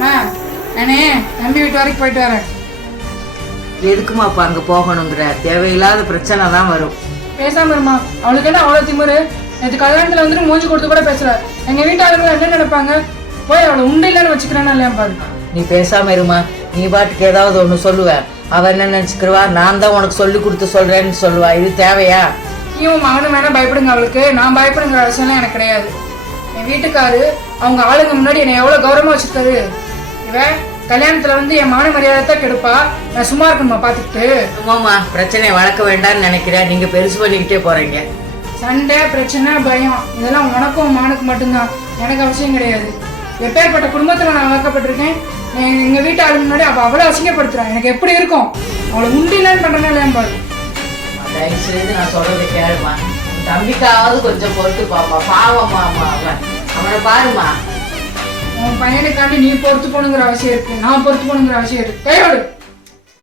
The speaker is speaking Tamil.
நானே தம்பி வீட்டு வரைக்கும் போயிட்டு வரேன். எதுக்குமாப்பா அங்க போகணுங்கிற? தேவையில்லாத பிரச்சனை தான் வரும். பேசாம இருமா. அவளுக்கு என்ன அவ்வளவு திமுரு? நேற்று கல்யாணத்துல வந்துட்டு மூஞ்சி கொடுத்து கூட பேசல. எங்க வீட்டு ஆளுங்க என்ன நினைப்பாங்க? போய் அவளை உண்டு இல்லைன்னு வச்சுக்கிறேன்னா இல்லையா பாரு. நீ பேசாம இருமா. நீ பாட்டுக்கு ஏதாவது ஒண்ணு சொல்லுவ, அவ என்ன நினைச்சுக்கிறவா? நான் தான் உனக்கு சொல்லி கொடுத்து சொல்றேன்னு சொல்லுவா. இது தேவையா? நீயும் மகனும் வேணா பயப்படுங்க அவளுக்கு. நான் பயப்படுங்கிற அவசியம்லாம் எனக்கு கிடையாது. என் வீட்டுக்காரு அவங்க ஆளுங்க முன்னாடி என்னை எவ்வளவு கௌரவமா வச்சிருக்காரு. இவன் கல்யாணத்துல வந்து என் மான மரியாதை தான் கெடுப்பா. நான் சும்மா இருக்கணுமா பாத்துக்கிட்டு? ஆமாம்மா, பிரச்சனையை வளர்க்க வேண்டாம்னு நினைக்கிறேன். நீங்க பெருசு பண்ணிக்கிட்டே போறீங்க. சண்டை, பிரச்சனை, பயம் இதெல்லாம் உனக்கும் மானுக்கு மட்டும்தான். எனக்கு அவசியம் கிடையாது. எப்பேற்பட்ட குடும்பத்துல நான் வளர்க்கப்பட்டிருக்கேன். எங்க வீட்டு ஆளு முன்னாடி அவ அவ்வளவு அசிங்கப்படுத்துறான். எனக்கு எப்படி இருக்கும்? அவளை உண்டு இல்லைன்னு பண்றேன்னா இல்லையா பாரு. தயவு செய்து நான் சொல்றதை கேளுமா. தம்பிக்காவது கொஞ்சம் பொறுத்து பாப்பா. பாவம்மா அவனை பாருமா. உன் பையனுக்காண்டி நீ பொறுத்து போகணுங்கிற அவசியம் இருக்கு, நான் பொறுத்து போகணுங்கிற அவசியம் இருக்கு. கையோடு